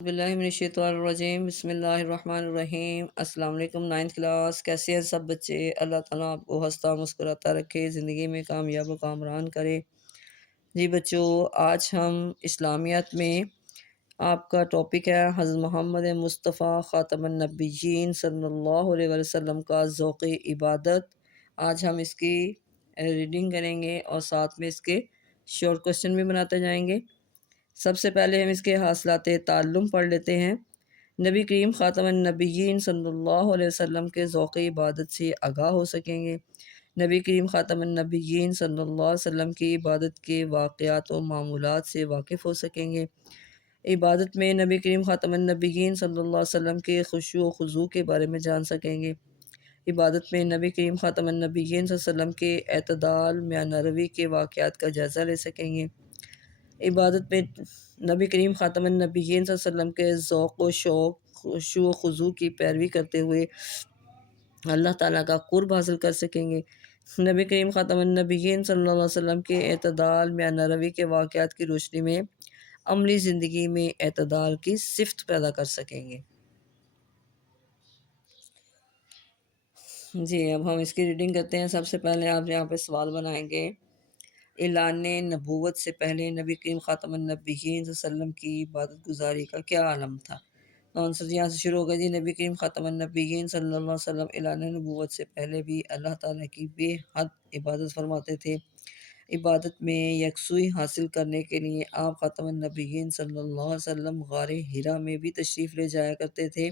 باللہ من الشیطان الرجیم بسم اللہ الرحمن الرحیم۔ السلام علیکم 9th کلاس، کیسے ہیں سب بچے؟ اللہ تعالیٰ آپ کو ہنستا مسکراتا رکھے، زندگی میں کامیاب و کامران کرے۔ جی بچوں، آج ہم اسلامیات میں آپ کا ٹاپک ہے حضرت محمد مصطفیٰ خاتم النبیین صلی اللہ علیہ وسلم کا ذوق عبادت۔ آج ہم اس کی ریڈنگ کریں گے اور ساتھ میں اس کے شارٹ کوسچن بھی بناتے جائیں گے۔ سب سے پہلے ہم اس کے حاصلات تعلم پڑھ لیتے ہیں۔ نبی کریم خاتم النبیین صلی اللہ علیہ وسلم کے ذوق عبادت سے آگاہ ہو سکیں گے۔ نبی کریم خاتم النبیین صلی اللہ علیہ وسلم کی عبادت کے واقعات و معمولات سے واقف ہو سکیں گے۔ عبادت میں نبی کریم خاتم النبیین صلی اللہ علیہ وسلم کے خشوع و خضوع کے بارے میں جان سکیں گے۔ عبادت میں نبی کریم خاتم النبیین صلی اللہ علیہ وسلم کے اعتدال میانہ روی کے واقعات کا جائزہ لے سکیں گے۔ عبادت میں نبی کریم خاتم النبیین صلی اللہ علیہ وسلم کے ذوق و شوق، خشوع و خضوع کی پیروی کرتے ہوئے اللہ تعالیٰ کا قرب حاصل کر سکیں گے۔ نبی کریم خاتم النبیین صلی اللہ علیہ وسلم کے اعتدال میانہ روی کے واقعات کی روشنی میں عملی زندگی میں اعتدال کی صفت پیدا کر سکیں گے۔ جی اب ہم اس کی ریڈنگ کرتے ہیں۔ سب سے پہلے آپ یہاں پہ سوال بنائیں گے، اعلان نبوت سے پہلے نبی کریم خاتم النبیین صلی اللہ علیہ وسلم کی عبادت گزاری کا کیا عالم تھا؟ تو آنسر یہاں سے شروع ہوگا جی۔ نبی کریم خاتم النبیین صلی اللہ علیہ وسلم اعلان نبوت سے پہلے بھی اللہ تعالیٰ کی بے حد عبادت فرماتے تھے۔ عبادت میں یکسوئی حاصل کرنے کے لیے آپ خاتم النبیین صلی اللہ علیہ وسلم غار حرا میں بھی تشریف لے جایا کرتے تھے۔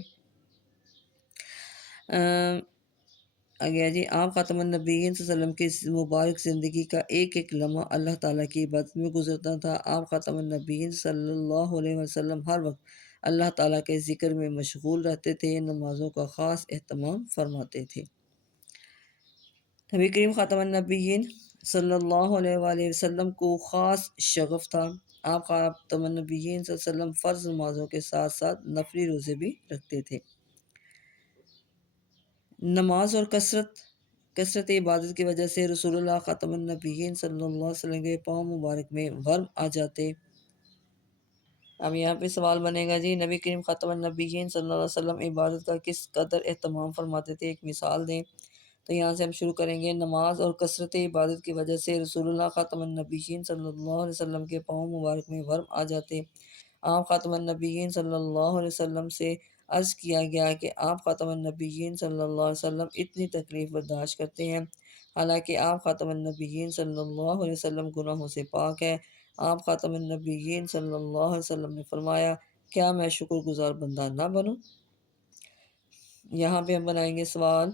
آگیا جی، آپ خاتم النبیین صلی اللہ علیہ وسلم کی مبارک زندگی کا ایک ایک لمحہ اللہ تعالیٰ کی عبادت میں گزرتا تھا۔ آپ خاتم النبیین صلی اللہ علیہ وسلم ہر وقت اللہ تعالیٰ کے ذکر میں مشغول رہتے تھے، نمازوں کا خاص اہتمام فرماتے تھے۔ نبی کریم خاتم النبیین صلی اللہ علیہ وآلہ وسلم کو خاص شغف تھا۔ آپ خاتم النبیین صلی اللہ علیہ وسلم فرض نمازوں کے ساتھ ساتھ نفلی روزے بھی رکھتے تھے۔ نماز اور کثرت عبادت کی وجہ سے رسول اللہ خاتم النبیین صلی اللہ علیہ وسلم کے پاؤں مبارک میں ورم آ جاتے۔ اب یہاں پہ سوال بنے گا جی، نبی کریم خاتم النبیین صلی اللہ علیہ وسلم عبادت کا کس قدر اہتمام فرماتے تھے، ایک مثال دیں۔ تو یہاں سے ہم شروع کریں گے۔ نماز اور کثرت عبادت کی وجہ سے رسول اللہ خاتم النبیین صلی اللہ علیہ وسلم کے پاؤں مبارک میں ورم آ جاتے۔ آپ خاتم النبیین صلی اللہ علیہ وسلم سے عرض کیا گیا کہ آپ خاتم النبیین صلی اللہ علیہ وسلم اتنی تکلیف برداشت کرتے ہیں، حالانکہ آپ خاتم النبیین صلی اللہ علیہ وسلم گناہوں سے پاک ہے۔ آپ خاتم النبیین صلی اللہ علیہ وسلم نے فرمایا، کیا میں شکر گزار بندہ نہ بنوں؟ یہاں پہ ہم بنائیں گے سوال،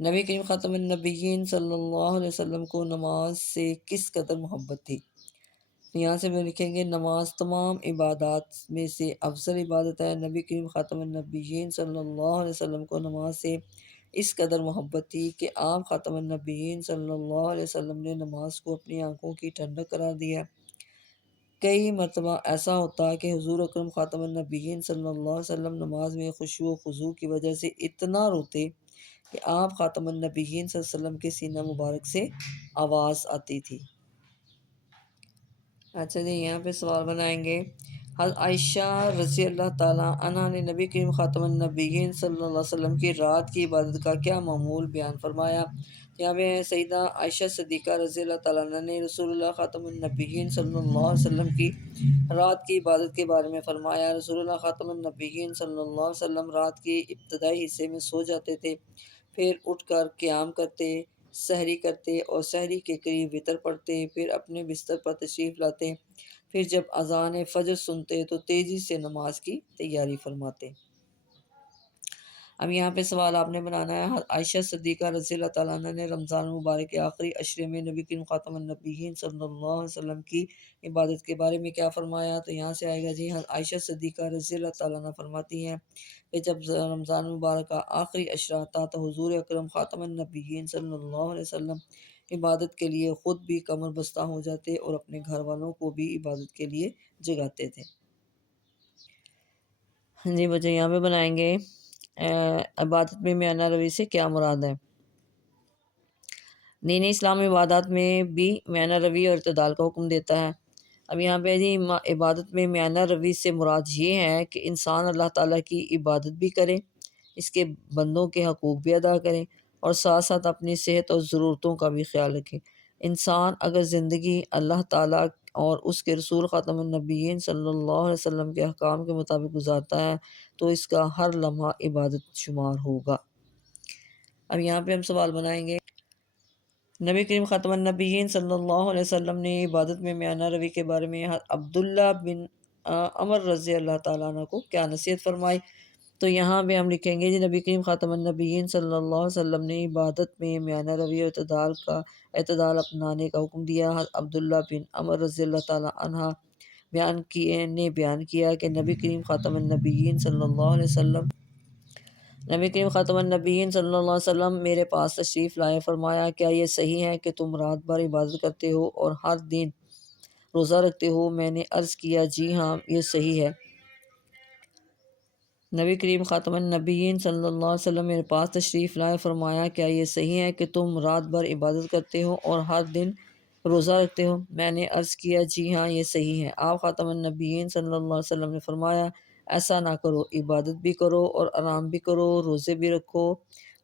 نبی کریم خاتم النبیین صلی اللہ علیہ وسلم کو نماز سے کس قدر محبت تھی؟ یہاں سے میں لکھیں گے، نماز تمام عبادات میں سے افضل عبادت ہے۔ نبی کریم خاتم النبیین صلی اللہ علیہ وسلم کو نماز سے اس قدر محبت تھی کہ آپ خاتم النبیین صلی اللہ علیہ وسلم نے نماز کو اپنی آنکھوں کی ٹھنڈک قرار دیا۔ کئی مرتبہ ایسا ہوتا ہے کہ حضور اکرم خاتم النبیین صلی اللہ علیہ وسلم نماز میں خشوع و خضوع کی وجہ سے اتنا روتے کہ آپ خاتم النبیین صلی اللہ علیہ وسلم کے سینہ مبارک سے آواز آتی تھی۔ اچھا جی، یہاں پہ سوال بنائیں گے، حضرت عائشہ رضی اللہ تعالیٰ عنہ نے نبی کریم خاتم النبیین صلی اللہ علیہ وسلم کی رات کی عبادت کا کیا معمول بیان فرمایا؟ یہاں پہ سیدہ عائشہ صدیقہ رضی اللہ تعالیٰ عنہ نے رسول اللہ خاتم النبیین صلی اللہ علیہ وسلم کی رات کی عبادت کے بارے میں فرمایا، رسول اللہ خاتم النبیین صلی اللہ علیہ وسلم رات کے ابتدائی حصے میں سو جاتے تھے، پھر اٹھ کر قیام کرتے، سحری کرتے اور سحری کے قریب وتر پڑھتے، پھر اپنے بستر پر تشریف لاتے، پھر جب اذان فجر سنتے تو تیزی سے نماز کی تیاری فرماتے۔ اب یہاں پہ سوال آپ نے بنانا ہے، عائشہ صدیقہ رضی اللہ تعالیٰ عنہ نے رمضان مبارک کے آخری عشرے میں نبی کریم خاتم النبیین صلی اللہ علیہ وسلم کی عبادت کے بارے میں کیا فرمایا؟ تو یہاں سے آئے گا جی، عائشہ صدیقہ رضی اللہ تعالیٰ عنہ فرماتی ہیں کہ جب رمضان مبارک کا آخری عشرہ آتا تو حضور اکرم خاتم النبیین صلی اللہ علیہ وسلم عبادت کے لیے خود بھی کمر بستہ ہو جاتے اور اپنے گھر والوں کو بھی عبادت کے لیے جگاتے تھے۔ جی بچے، یہاں پہ بنائیں گے، عبادت میں میانہ روی سے کیا مراد ہے؟ دین اسلام عبادات میں بھی میانہ روی اور اعتدال کا حکم دیتا ہے۔ اب یہاں پہ جی عبادت میں میانہ روی سے مراد یہ ہے کہ انسان اللہ تعالیٰ کی عبادت بھی کرے، اس کے بندوں کے حقوق بھی ادا کریں، اور ساتھ ساتھ اپنی صحت اور ضرورتوں کا بھی خیال رکھیں۔ انسان اگر زندگی اللہ تعالیٰ اور اس کے رسول خاتم النبیین صلی اللہ علیہ وسلم کے احکام کے مطابق گزارتا ہے تو اس کا ہر لمحہ عبادت شمار ہوگا۔ اب یہاں پہ ہم سوال بنائیں گے، نبی کریم خاتم النبیین صلی اللہ علیہ وسلم نے عبادت میں میانہ روی کے بارے میں عبداللہ بن عمر رضی اللہ تعالیٰ عنہ کو کیا نصیحت فرمائی؟ تو یہاں پہ ہم لکھیں گے جی نبی کریم خاتم النبیین صلی اللہ علیہ وسلم نے عبادت میں میانہ روی اور اعتدال اپنانے کا حکم دیا۔ عبداللہ بن عمر رضی اللہ تعالیٰ عنہ بیان کیا کہ نبی کریم خاتم النبیین صلی اللہ علیہ وسلم صلی اللہ علیہ وسلم میرے پاس تشریف لائے، فرمایا کیا یہ صحیح ہے کہ تم رات بھر عبادت کرتے ہو اور ہر دن روزہ رکھتے ہو؟ میں نے عرض کیا جی ہاں یہ صحیح ہے۔ نبی کریم خاتم النبیین صلی اللہ علیہ وسلم میرے پاس تشریف لائے، فرمایا کیا یہ صحیح ہے کہ تم رات بھر عبادت کرتے ہو اور ہر دن روزہ رکھتے ہو؟ میں نے عرض کیا جی ہاں یہ صحیح ہے۔ آپ خاتم النبیین صلی اللہ علیہ وسلم نے فرمایا ایسا نہ کرو، عبادت بھی کرو اور آرام بھی کرو، روزے بھی رکھو،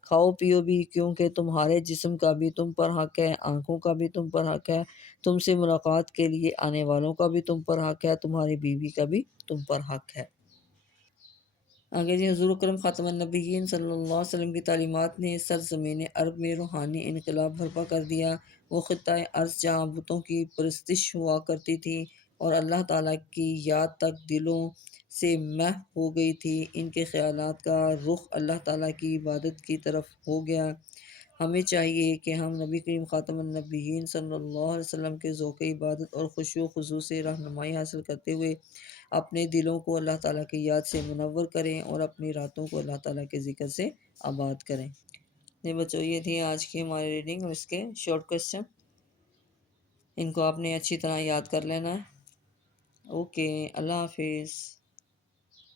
کھاؤ پیو بھی، کیونکہ تمہارے جسم کا بھی تم پر حق ہے، آنکھوں کا بھی تم پر حق ہے، تم سے ملاقات کے لیے آنے والوں کا بھی تم پر حق ہے، تمہاری بیوی کا بھی تم پر حق ہے۔ آگے جی حضور اکرم خاتم النبیین صلی اللہ علیہ وسلم کی تعلیمات نے سرزمین عرب میں روحانی انقلاب برپا کر دیا۔ وہ خطہ ارض جہاں بتوں کی پرستش ہوا کرتی تھی اور اللہ تعالیٰ کی یاد تک دلوں سے محو ہو گئی تھی، ان کے خیالات کا رخ اللہ تعالیٰ کی عبادت کی طرف ہو گیا۔ ہمیں چاہیے کہ ہم نبی کریم خاتم النبیین صلی اللہ علیہ وسلم کے ذوق عبادت اور خشوع و خضوع سے رہنمائی حاصل کرتے ہوئے اپنے دلوں کو اللہ تعالیٰ کی یاد سے منور کریں اور اپنی راتوں کو اللہ تعالیٰ کے ذکر سے آباد کریں۔ جی بچوں، یہ تھی آج کی ہماری ریڈنگ اور اس کے شارٹ کوسچن، ان کو آپ نے اچھی طرح یاد کر لینا ہے۔ اوکے، اللہ حافظ۔